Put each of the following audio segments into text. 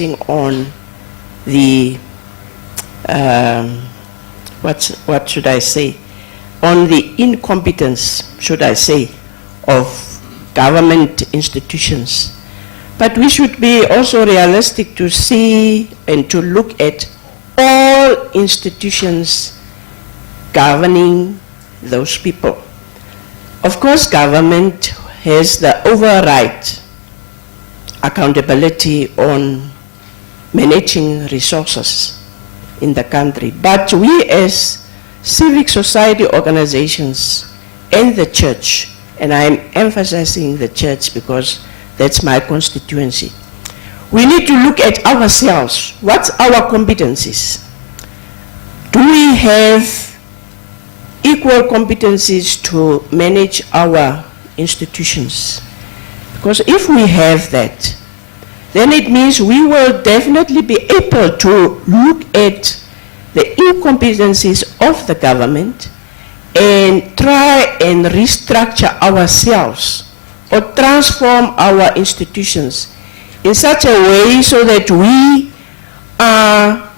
on the what should I say, on the incompetence, should I say, of government institutions. But we should be also realistic to see and to look at all institutions governing those people. Of course, government has the override accountability on managing resources in the country. But we as civic society organizations and the church, and I'm emphasizing the church because that's my constituency, we need to look at ourselves. What's our competencies? Do we have equal competencies to manage our institutions? Because if we have that, then it means we will definitely be able to look at the incompetencies of the government and try and restructure ourselves or transform our institutions in such a way so that we are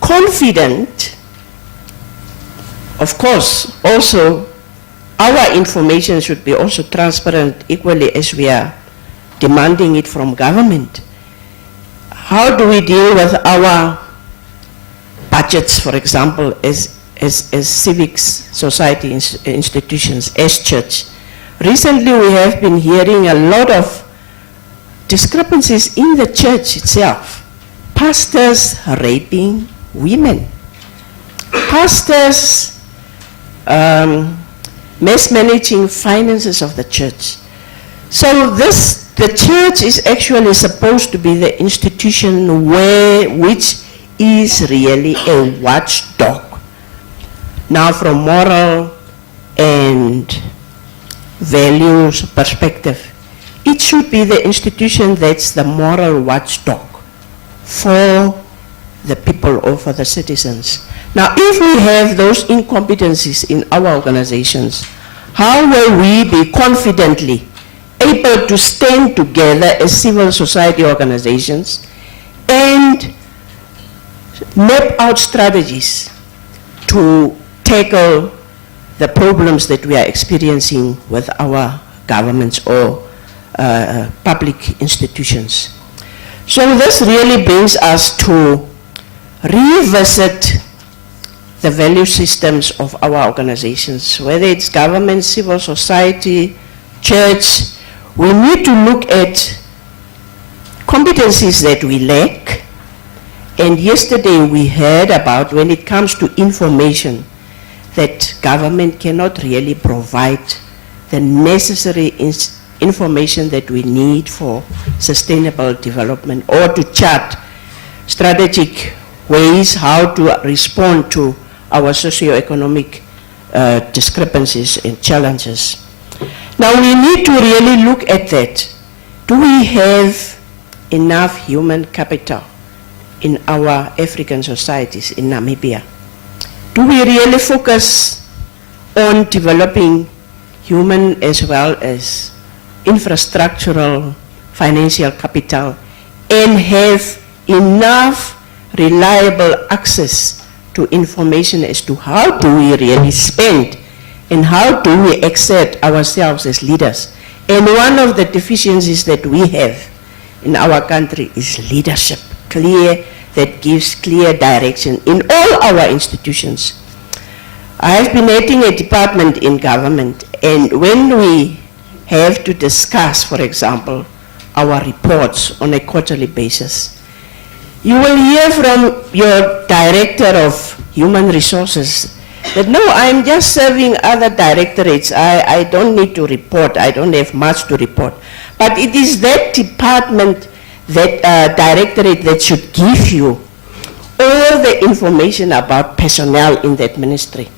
confident. Of course, also, our information should be also transparent equally as we are demanding it from government. How do we deal with our budgets, for example, as civic society institutions, as church? Recently, we have been hearing a lot of discrepancies in the church itself. Pastors raping women. Pastors mismanaging finances of the church. So the church is actually supposed to be the institution which is really a watchdog. Now, from moral and values perspective, it should be the institution that's the moral watchdog for the people or for the citizens. Now, if we have those incompetencies in our organizations, how will we be confidently able to stand together as civil society organizations and map out strategies to tackle the problems that we are experiencing with our governments or public institutions? So this really brings us to revisit the value systems of our organizations, whether it's government, civil society, church. We need to look at competencies that we lack. And yesterday we heard about, when it comes to information, that government cannot really provide the necessary information that we need for sustainable development or to chart strategic ways how to respond to our socioeconomic discrepancies and challenges. Now we need to really look at that. Do we have enough human capital in our African societies, in Namibia? Do we really focus on developing human as well as infrastructural financial capital and have enough reliable access to information as to how do we really spend and how do we accept ourselves as leaders? And one of the deficiencies that we have in our country is leadership, that gives clear direction in all our institutions. I have been heading a department in government, and when we have to discuss, for example, our reports on a quarterly basis, you will hear from your director of human resources that, no, I'm just serving other directorates. I don't need to report. I don't have much to report. But it is that department, that directorate that should give you all the information about personnel in that ministry.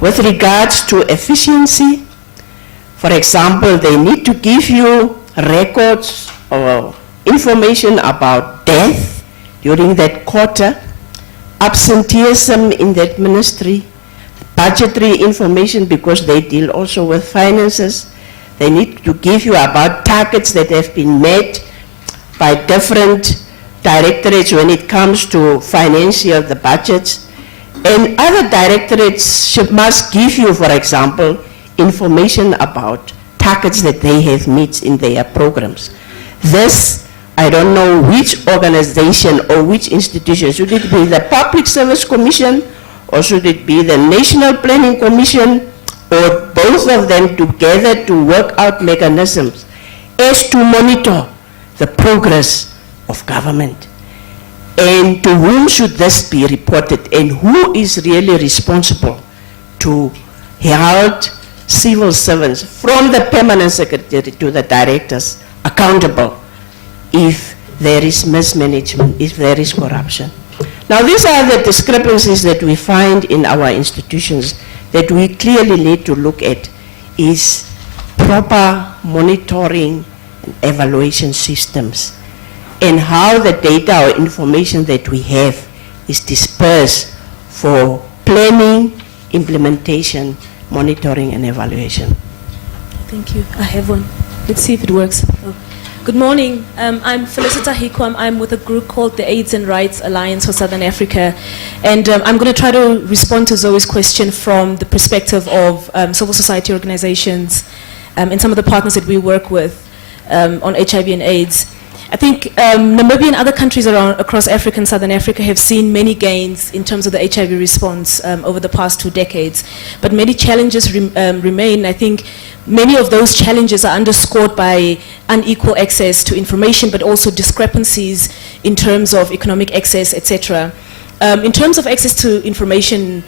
With regards to efficiency, for example, they need to give you records or information about death during that quarter, absenteeism in that ministry, budgetary information because they deal also with finances. They need to give you about targets that have been met by different directorates when it comes to financial, the budgets, and other directorates must give you, for example, information about targets that they have met in their programs. This, I don't know which organization or which institution, should it be the Public Service Commission, or should it be the National Planning Commission, or both of them together to work out mechanisms as to monitor the progress of government. And to whom should this be reported, and who is really responsible to hold civil servants from the permanent secretary to the directors accountable if there is mismanagement, if there is corruption. Now, these are the discrepancies that we find in our institutions that we clearly need to look at, is proper monitoring and evaluation systems, and how the data or information that we have is dispersed for planning, implementation, monitoring, and evaluation. Thank you. I have one. Let's see if it works. Oh. Good morning. I'm Felicita Hiko. I'm with a group called the AIDS and Rights Alliance for Southern Africa. And I'm going to try to respond to Zoe's question from the perspective of civil society organizations and some of the partners that we work with on HIV and AIDS. I think Namibia and other countries across Africa and Southern Africa have seen many gains in terms of the HIV response over the past 2 decades. But many challenges remain. I think many of those challenges are underscored by unequal access to information, but also discrepancies in terms of economic access, etc. In terms of access to information,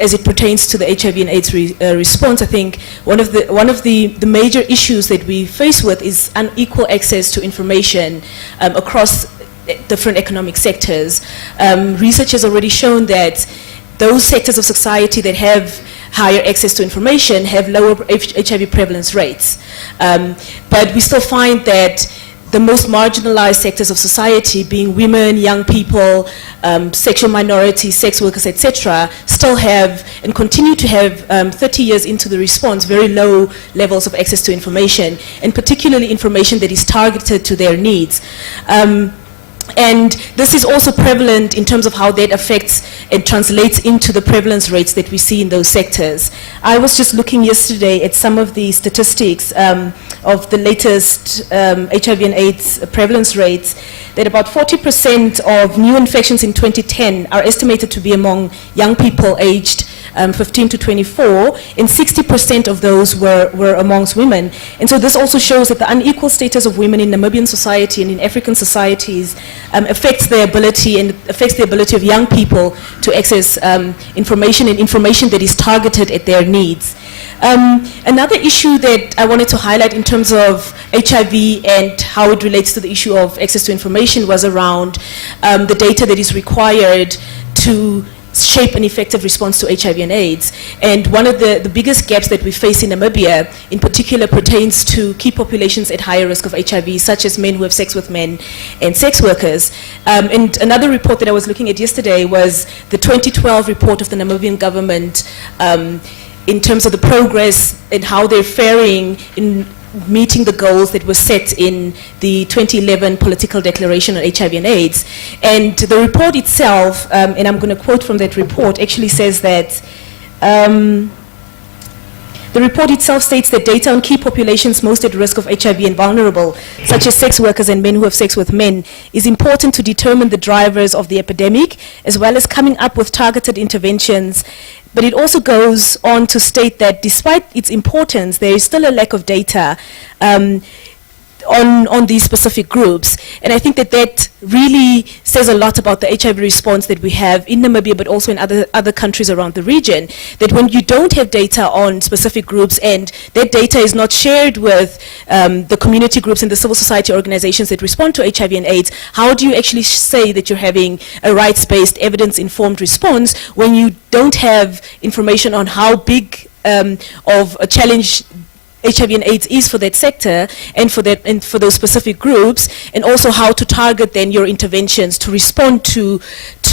as it pertains to the HIV and AIDS response, I think one of the major issues that we face with is unequal access to information across different economic sectors. Research has already shown that those sectors of society that have higher access to information have lower HIV prevalence rates. But we still find that the most marginalized sectors of society, being women, young people, sexual minorities, sex workers, etc., still have and continue to have, 30 years into the response, very low levels of access to information, and particularly information that is targeted to their needs. And this is also prevalent in terms of how that affects and translates into the prevalence rates that we see in those sectors. I was just looking yesterday at some of the statistics of the latest HIV and AIDS prevalence rates, that about 40% of new infections in 2010 are estimated to be among young people aged 15 to 24, and 60% of those were amongst women. And so this also shows that the unequal status of women in Namibian society and in African societies affects their ability and affects the ability of young people to access information, and information that is targeted at their needs. Another issue that I wanted to highlight in terms of HIV and how it relates to the issue of access to information was around the data that is required to shape an effective response to HIV and AIDS. And one of the biggest gaps that we face in Namibia in particular pertains to key populations at higher risk of HIV, such as men who have sex with men and sex workers. And another report that I was looking at yesterday was the 2012 report of the Namibian government in terms of the progress and how they're faring in meeting the goals that were set in the 2011 political declaration on HIV and AIDS. And the report itself, and I'm going to quote from that report, actually says that the report itself states that data on key populations most at risk of HIV and vulnerable, such as sex workers and men who have sex with men, is important to determine the drivers of the epidemic, as well as coming up with targeted interventions. But it also goes on to state that despite its importance, there is still a lack of data on these specific groups. And I think that that really says a lot about the HIV response that we have in Namibia, but also in other countries around the region, that when you don't have data on specific groups and that data is not shared with the community groups and the civil society organizations that respond to HIV and AIDS, how do you actually say that you're having a rights-based, evidence-informed response when you don't have information on how big of a challenge HIV and AIDS is for that sector and for those specific groups, and also how to target then your interventions to respond to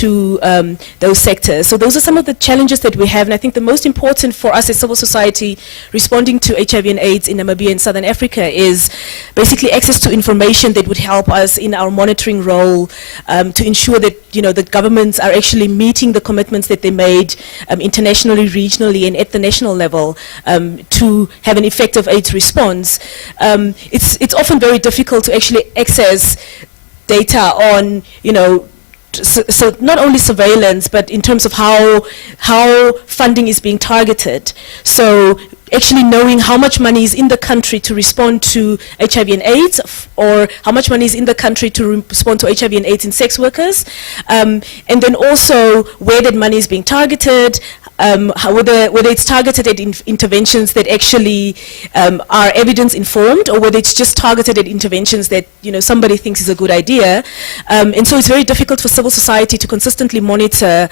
into those sectors. So those are some of the challenges that we have, and I think the most important for us as civil society responding to HIV and AIDS in Namibia and Southern Africa is basically access to information that would help us in our monitoring role to ensure that, you know, that governments are actually meeting the commitments that they made internationally, regionally, and at the national level to have an effective AIDS response. It's often very difficult to actually access data on, you know, so not only surveillance, but in terms of how funding is being targeted. So actually knowing how much money is in the country to respond to HIV and AIDS, or how much money is in the country to respond to HIV and AIDS in sex workers, and then also where that money is being targeted, whether it's targeted at interventions that actually are evidence informed, or whether it's just targeted at interventions that, you know, somebody thinks is a good idea. And so it's very difficult for civil society to consistently monitor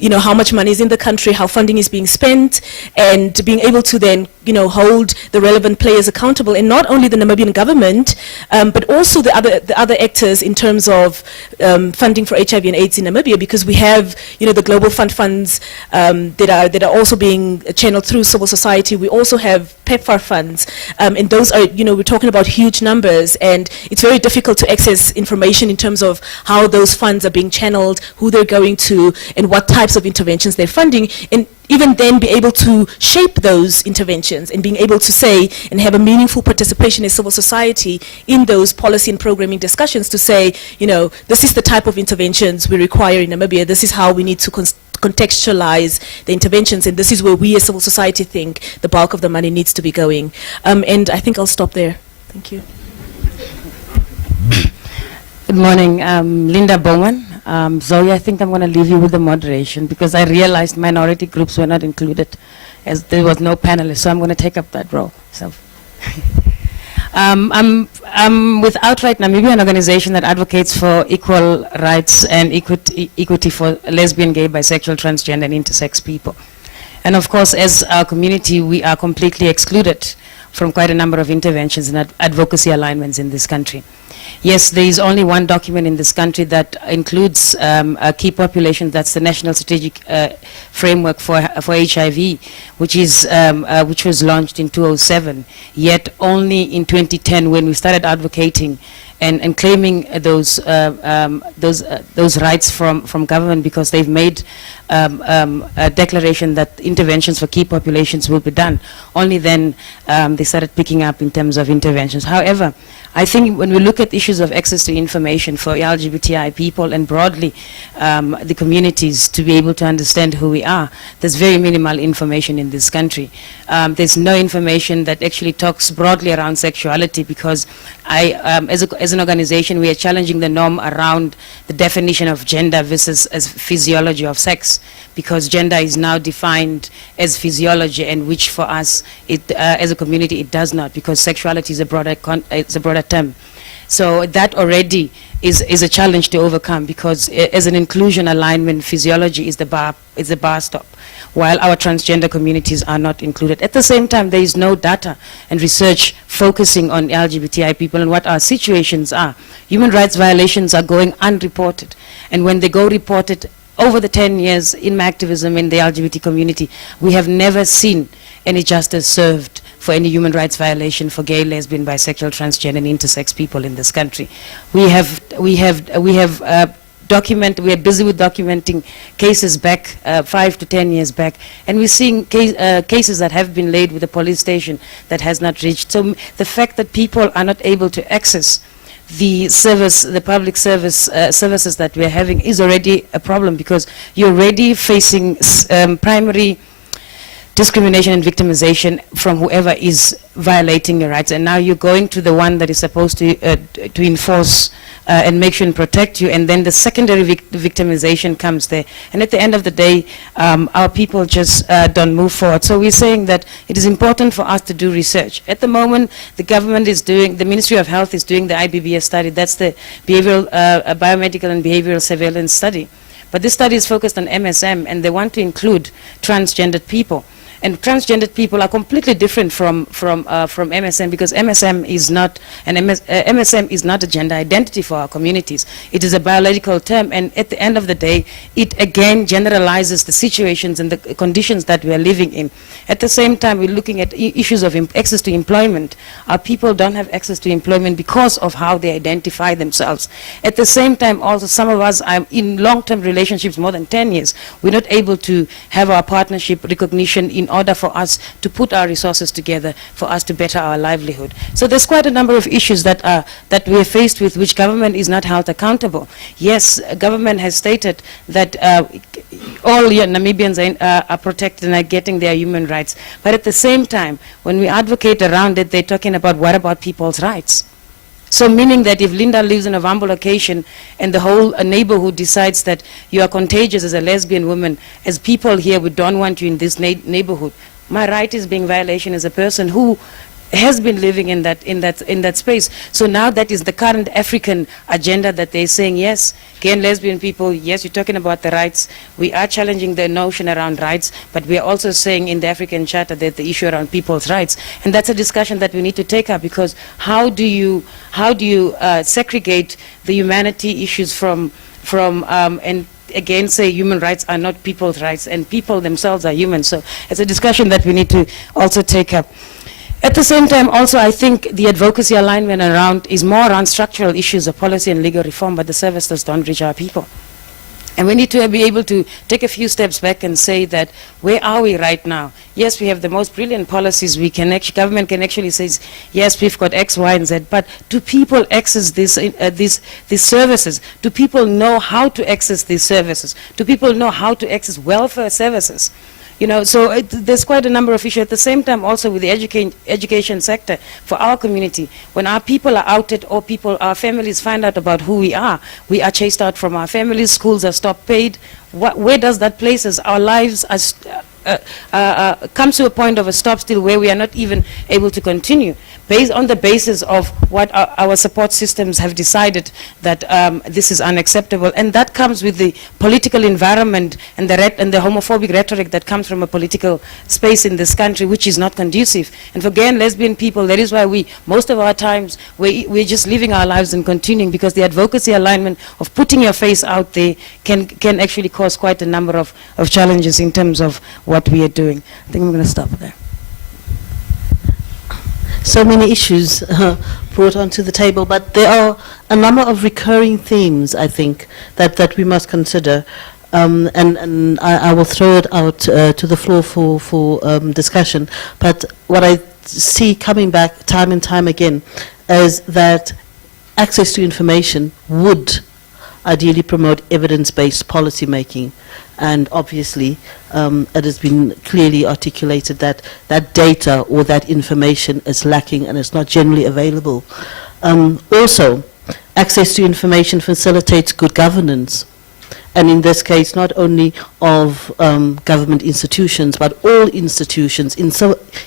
you know, how much money is in the country, how funding is being spent, and being able to then, you know, hold the relevant players accountable, and not only the Namibian government, but also the other actors in terms of funding for HIV and AIDS in Namibia, because we have, you know, the global funds that are also being channeled through civil society. We also have PEPFAR funds, and those are, you know, we're talking about huge numbers, and it's very difficult to access information in terms of how those funds are being channeled, who they're going to, and what types of interventions they're funding, and even then be able to shape those interventions and being able to say and have a meaningful participation in civil society in those policy and programming discussions to say, you know, this is the type of interventions we require in Namibia, this is how we need to contextualize the interventions, and this is where we as civil society think the bulk of the money needs to be going. And I think I'll stop there. Thank you. Good morning, Linda Bowman. Zoe, I think I'm going to leave you with the moderation because I realized minority groups were not included as there was no panelist, so I'm going to take up that role. So, I'm with Outright Namibia, an organization that advocates for equal rights and equity for lesbian, gay, bisexual, transgender, and intersex people. And of course, as our community, we are completely excluded from quite a number of interventions and advocacy alignments in this country. Yes, there is only one document in this country that includes a key population. That's the National Strategic Framework for HIV, which was launched in 2007. Yet only in 2010, when we started advocating and claiming those rights from government, because they've made a declaration that interventions for key populations will be done. Only then they started picking up in terms of interventions. However, I think when we look at issues of access to information for LGBTI people and broadly the communities to be able to understand who we are, there's very minimal information in this country. There's no information that actually talks broadly around sexuality, because as an organization, we are challenging the norm around the definition of gender versus as physiology of sex, because gender is now defined as physiology, and which for us, as a community, it does not, because sexuality is a broader term. So that already is a challenge to overcome, because as an inclusion alignment, physiology is the bar stop, while our transgender communities are not included. At the same time, there is no data and research focusing on LGBTI people and what our situations are. Human rights violations are going unreported, and when they go reported, over the 10 years in my activism in the LGBT community, we have never seen any justice served for any human rights violation for gay, lesbian, bisexual, transgender, and intersex people in this country. We are busy with documenting cases back 5 to 10 years back, and we're seeing cases that have been laid with the police station that has not reached. So the fact that people are not able to access the public services that we're having is already a problem, because you're already facing primary discrimination and victimization from whoever is violating your rights, and now you're going to the one that is supposed to enforce and make sure and protect you, and then the secondary victimization comes there, and at the end of the day, our people just don't move forward. So we're saying that it is important for us to do research. At the moment, the government is doing, the Ministry of Health is doing the IBBS study. That's the behavioral, biomedical and behavioral surveillance study. But this study is focused on MSM, and they want to include transgendered people. And transgendered people are completely different from MSM, because MSM is not MSM is not a gender identity for our communities. It is a biological term, and at the end of the day, it again generalizes the situations and the conditions that we are living in. At the same time, we're looking at issues of access to employment. Our people don't have access to employment because of how they identify themselves. At the same time, also, some of us are in long-term relationships more than 10 years. We're not able to have our partnership recognition in order for us to put our resources together for us to better our livelihood. So there's quite a number of issues that we are faced with, which government is not held accountable. Yes, government has stated that all Namibians are protected and are getting their human rights. But at the same time, when we advocate around it, they're talking about what about people's rights? So meaning that if Linda lives in a vulnerable location and the whole neighborhood decides that you are contagious as a lesbian woman, as people here, we don't want you in this neighborhood, my right is being violation as a person who has been living in that space. So now that is the current African agenda that they're saying, yes, gay and lesbian people, yes, you're talking about the rights. We are challenging the notion around rights, but we are also saying in the African Charter that the issue around people's rights. And that's a discussion that we need to take up, because how do you segregate the humanity issues from and again say human rights are not people's rights, and people themselves are human. So it's a discussion that we need to also take up. At the same time, also, I think the advocacy alignment around is more around structural issues of policy and legal reform, but the services don't reach our people. And we need to be able to take a few steps back and say that, where are we right now? Yes, we have the most brilliant policies. We can actually, government can actually say, yes, we've got X, Y, and Z, but do people access these services? Do people know how to access these services? Do people know how to access welfare services? You know, so there's quite a number of issues. At the same time, also with the education sector for our community, when our people are outed or our families find out about who we are chased out from our families, schools are stopped paid. Where does that place us? Our lives comes to a point of a stop still where we are not even able to continue, based on the basis of what our support systems have decided that this is unacceptable. And that comes with the political environment and the homophobic rhetoric that comes from a political space in this country, which is not conducive. And for gay and lesbian people, that is why most of our times, we're just living our lives and continuing, because the advocacy alignment of putting your face out there can actually cause quite a number of challenges in terms of what we are doing. I think I'm going to stop there. So many issues brought onto the table, but there are a number of recurring themes, I think, that we must consider. And I will throw it out to the floor for discussion. But what I see coming back time and time again is that access to information would ideally promote evidence-based policy making. And obviously, it has been clearly articulated that that data or that information is lacking and it's not generally available. Also, access to information facilitates good governance. And in this case, not only of government institutions, but all institutions,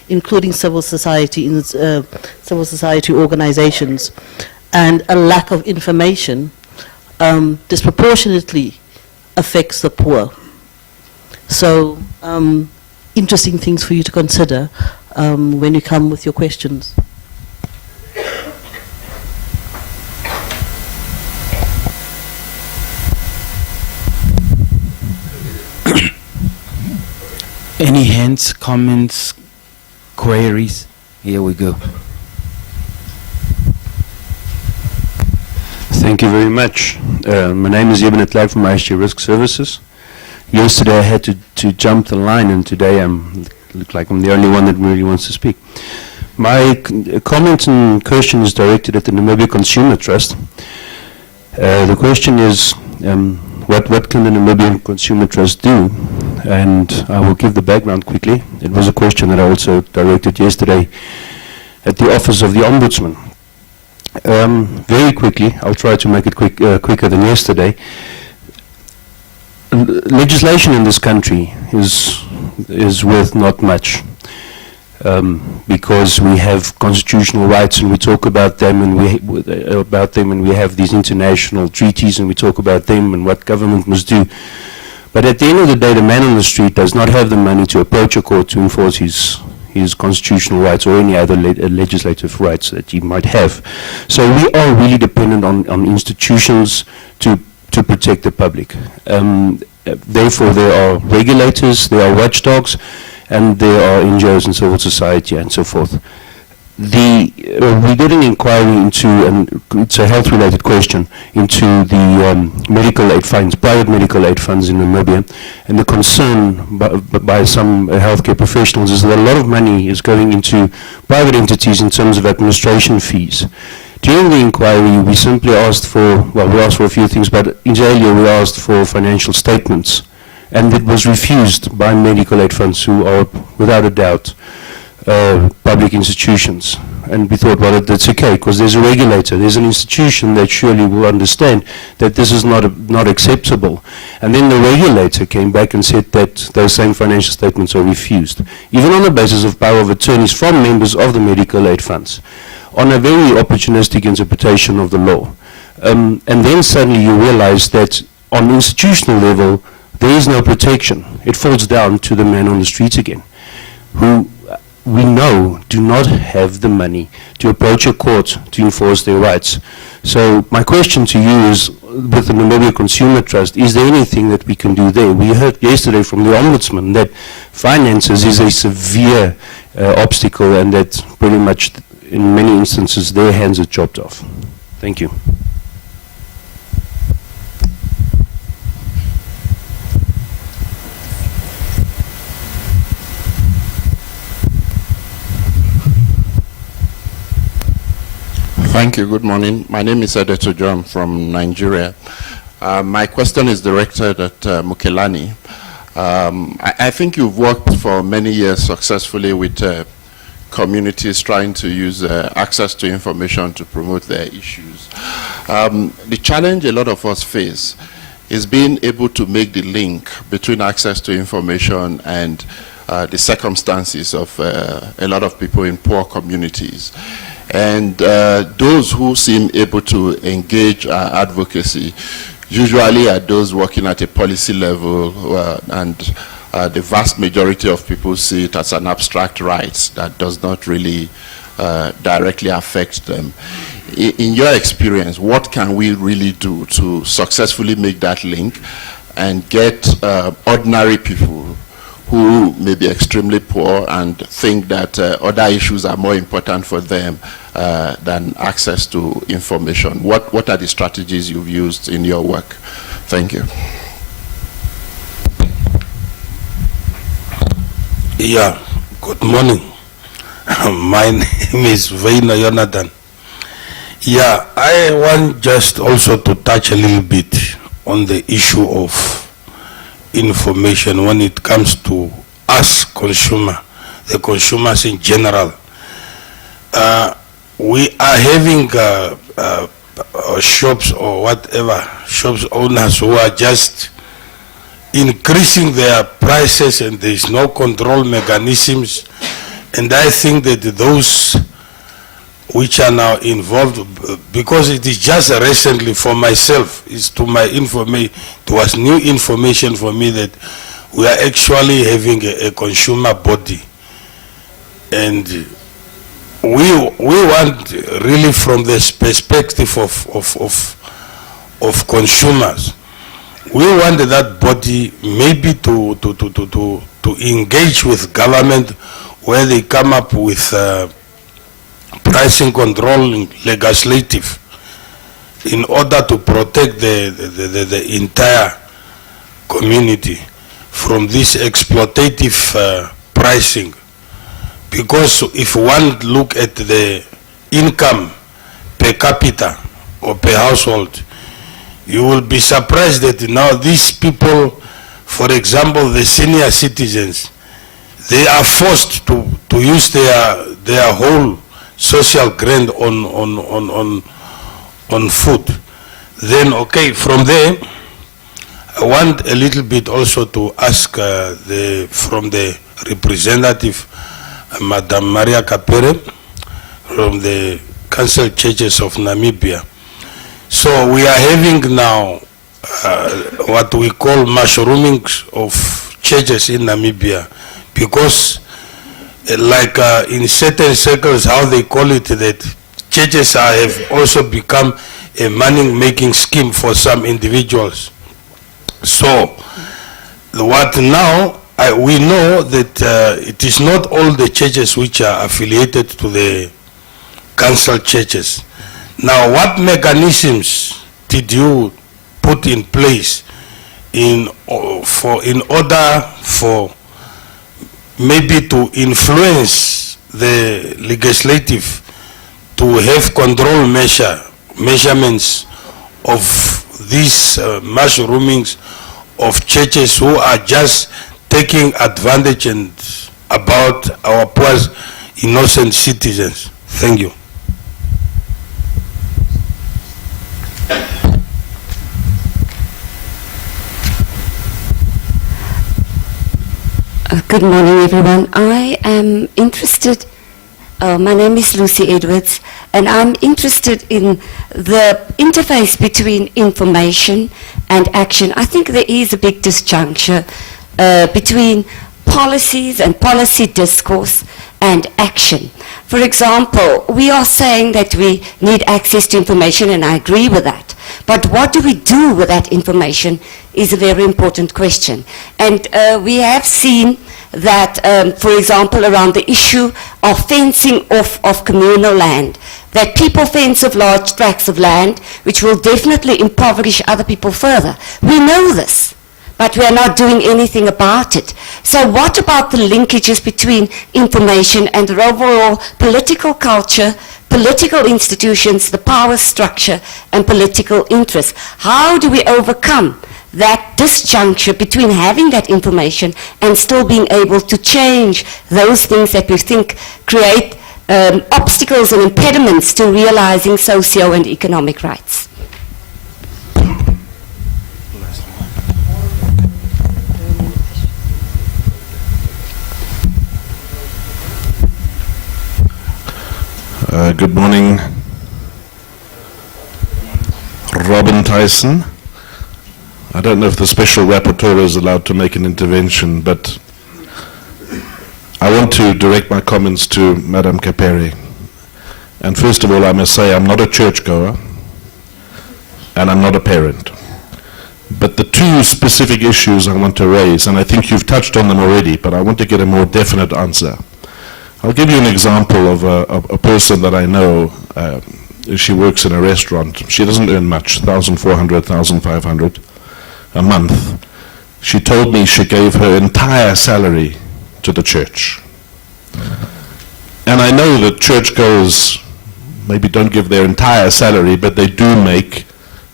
including civil society organizations. And a lack of information disproportionately affects the poor. So, interesting things for you to consider when you come with your questions. Any hands, comments, queries? Here we go. Thank you very much. My name is Ibn Atlaq from ISG Risk Services. Yesterday I had to jump the line, and today I look like I'm the only one that really wants to speak. My comment and question is directed at the Namibia Consumer Trust. The question is, what can the Namibian Consumer Trust do? And I will give the background quickly. It was a question that I also directed yesterday at the Office of the Ombudsman. Very quickly, I'll try to make it quicker than yesterday. Legislation in this country is worth not much, because we have constitutional rights and we talk about them, and we have these international treaties and we talk about them and what government must do. But at the end of the day, the man on the street does not have the money to approach a court to enforce his constitutional rights or any other legislative rights that he might have. So we are really dependent on institutions to protect the public. Therefore, there are regulators, there are watchdogs, and there are NGOs and civil society and so forth. We did an inquiry into, and it's a health-related question, into the medical aid funds, private medical aid funds in Namibia, and the concern by some healthcare professionals is that a lot of money is going into private entities in terms of administration fees. During the inquiry, we simply asked for, well, we asked for a few things, but in earlier we asked for financial statements, and it was refused by medical aid funds who are, without a doubt, public institutions. And we thought, well, that's okay, because there's a regulator, there's an institution that surely will understand that this is not acceptable. And then the regulator came back and said that those same financial statements are refused, even on the basis of power of attorneys from members of the medical aid funds, on a very opportunistic interpretation of the law. And then suddenly you realize that on institutional level, there is no protection. It falls down to the man on the street again, who we know do not have the money to approach a court to enforce their rights. So my question to you is, with the Namibia Consumer Trust, is there anything that we can do there? We heard yesterday from the Ombudsman that finances is a severe obstacle, and that pretty much in many instances their hands are chopped off. Thank you. Thank you. Good morning. My name is Edeto John from Nigeria. My question is directed at Mukelani. I think you've worked for many years successfully with communities trying to use access to information to promote their issues. The challenge a lot of us face is being able to make the link between access to information and the circumstances of a lot of people in poor communities. And those who seem able to engage advocacy usually are those working at a policy level, and the vast majority of people see it as an abstract right that does not really directly affect them. In your experience, what can we really do to successfully make that link and get ordinary people who may be extremely poor and think that other issues are more important for them than access to information? What are the strategies you've used in your work? Thank you. Yeah, good morning. My name is Veina Jonathan. Yeah, I want just also to touch a little bit on the issue of information when it comes to us consumer, the consumers in general. We are having shops or whatever, shops owners who are just increasing their prices, and there is no control mechanisms. And I think that those which are now involved, because it is just recently for myself, it's to my information, it was new information for me that we are actually having a consumer body. And we want really from this perspective of consumers, we want that body maybe to engage with government where they come up with pricing control legislative in order to protect the entire community from this exploitative pricing. Because if one look at the income per capita or per household, you will be surprised that now these people, for example, the senior citizens, they are forced to use their whole social grant on food. Then, okay, from there, I want a little bit also to ask from the representative, Madam Maria Kapere, from the Council Churches of Namibia. So we are having now what we call mushrooming of churches in Namibia, because like in certain circles, how they call it, that churches have also become a money-making scheme for some individuals. So, what now, we know that it is not all the churches which are affiliated to the council churches. Now, what mechanisms did you put in place in order for maybe to influence the legislative to have control measurements of these mushroomings of churches who are just taking advantage and about our poor innocent citizens? Thank you. Good morning, everyone. I am interested, my name is Lucy Edwards, and I'm interested in the interface between information and action. I think there is a big disjuncture between policies and policy discourse and action. For example, we are saying that we need access to information, and I agree with that. But what do we do with that information is a very important question. And we have seen that, for example, around the issue of fencing off of communal land, that people fence off large tracts of land, which will definitely impoverish other people further. We know this, but we are not doing anything about it. So what about the linkages between information and the overall political culture, political institutions, the power structure, and political interests? How do we overcome that disjuncture between having that information and still being able to change those things that we think create obstacles and impediments to realizing socio and economic rights? Good morning. Robin Tyson. I don't know if the special rapporteur is allowed to make an intervention, but I want to direct my comments to Madame Caperi. And first of all, I must say I'm not a churchgoer, and I'm not a parent. But the two specific issues I want to raise, and I think you've touched on them already, but I want to get a more definite answer. I'll give you an example of a person that I know. She works in a restaurant. She doesn't earn much, 1,400, 1,500 a month. She told me she gave her entire salary to the church. And I know that churchgoers maybe don't give their entire salary, but they do make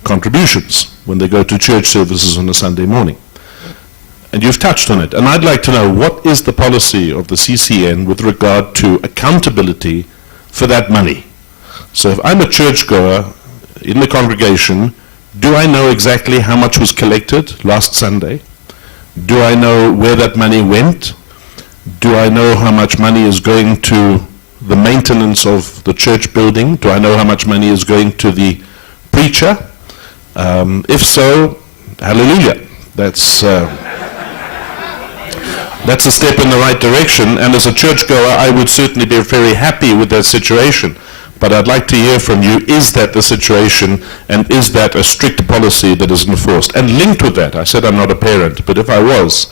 contributions when they go to church services on a Sunday morning. And you've touched on it. And I'd like to know, what is the policy of the CCN with regard to accountability for that money? So if I'm a churchgoer in the congregation, do I know exactly how much was collected last Sunday? Do I know where that money went? Do I know how much money is going to the maintenance of the church building? Do I know how much money is going to the preacher? If so, hallelujah. That's a step in the right direction, and as a churchgoer, I would certainly be very happy with that situation. But I'd like to hear from you, is that the situation, and is that a strict policy that is enforced? And linked with that, I said I'm not a parent, but if I was,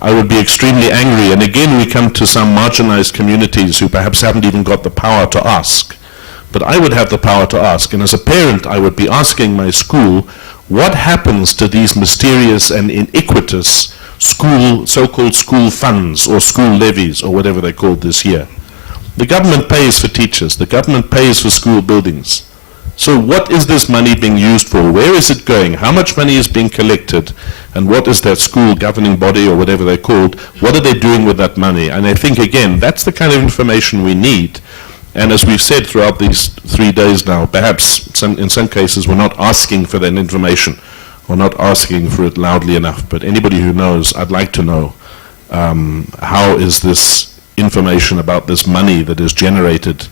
I would be extremely angry. And again, we come to some marginalized communities who perhaps haven't even got the power to ask. But I would have the power to ask, and as a parent, I would be asking my school, what happens to these mysterious and iniquitous school, so-called school funds or school levies or whatever they're called this year? The government pays for teachers. The government pays for school buildings. So what is this money being used for? Where is it going? How much money is being collected? And what is that school governing body or whatever they're called? What are they doing with that money? And I think, again, that's the kind of information we need. And as we've said throughout these 3 days now, perhaps in some cases we're not asking for that information. We're not asking for it loudly enough. But anybody who knows, I'd like to know, how is this information about this money that is generated,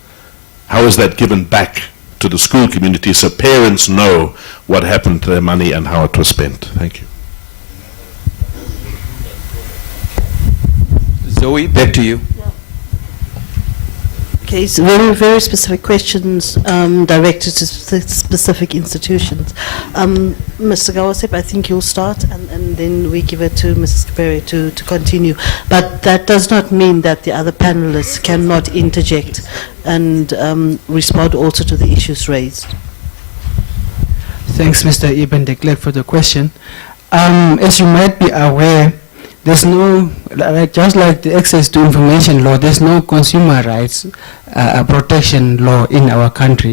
how is that given back to the school community so parents know what happened to their money and how it was spent. Thank you. Zoe, back to you. Okay, so very, very specific questions directed to specific institutions. Mr. Gawasep, I think you'll start, and then we give it to Mrs. Kabere to continue. But that does not mean that the other panelists cannot interject and respond also to the issues raised. Thanks, Mr. Ibn de Klerk, for the question. As you might be aware, there's no, just like the access to information law, there's no consumer rights protection law in our country.